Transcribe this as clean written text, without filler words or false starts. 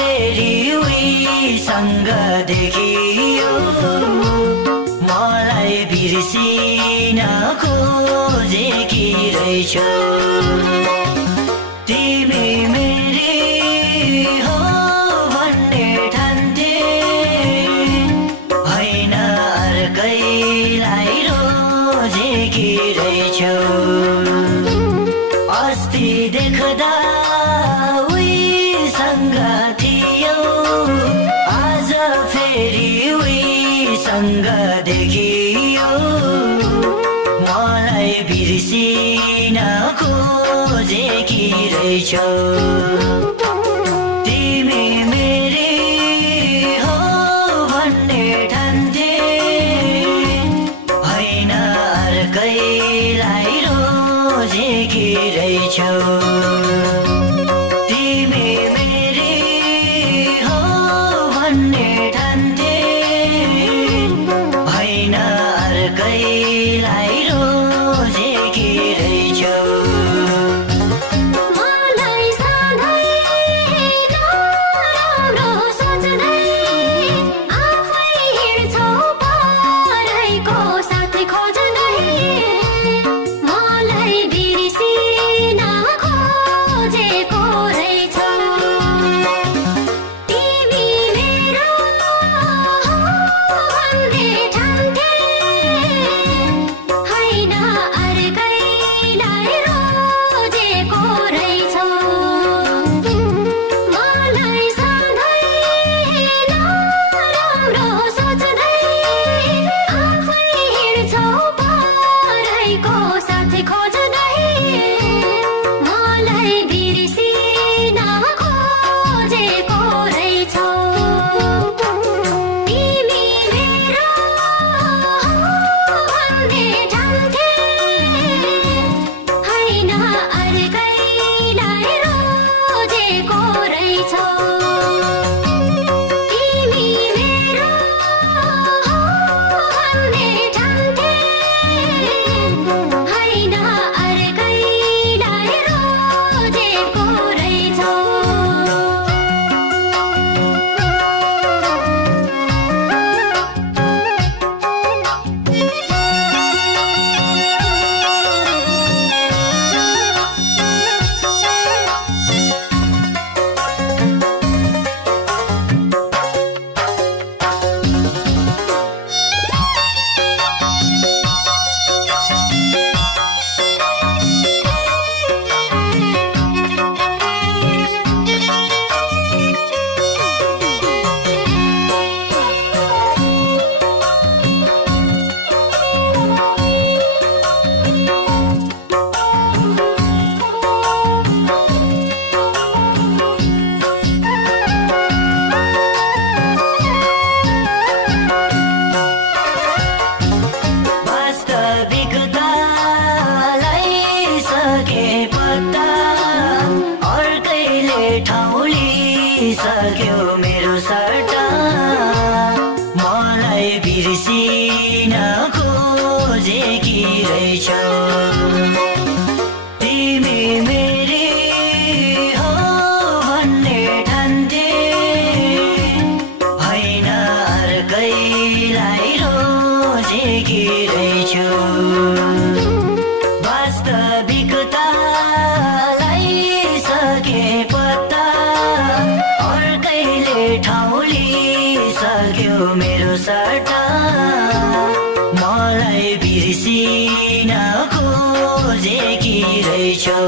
फेरि उहीसँग देखियो मलाई बिर्सिन खोजेकी रहेछौ तिमी मेरी हो भन्ने ठान्थे होइन अर्कैलाई रोजेकी रहेछौ अस्ति देख्दा उहीसँग थियौ आज फेरि उहीसँग देखियो मलाई बिर्सिन खोजेकी रहेछौ तिमी मेरी हो भन्ने ठान्थे होइन अर्कैलाई रोजेकी रहेछौ तिमी मेरी हो भन्ने ठान्थे होइन अर्कैलाई रोजेकी रहेछौ सक्यो मेरो सट्टा मलाई बिर्सिन खोजेकी रहेछौ तिमी मेरी हो भन्ने ठान्थे होइन अर्कैलाई रोजेकी रहेछौ वास्तविकतालाई सके पत्ता अर्कैले ठाउँ लिइसक्यो मेरो सट्टा मलाई बिर्सिन खोजेकी रहेछौ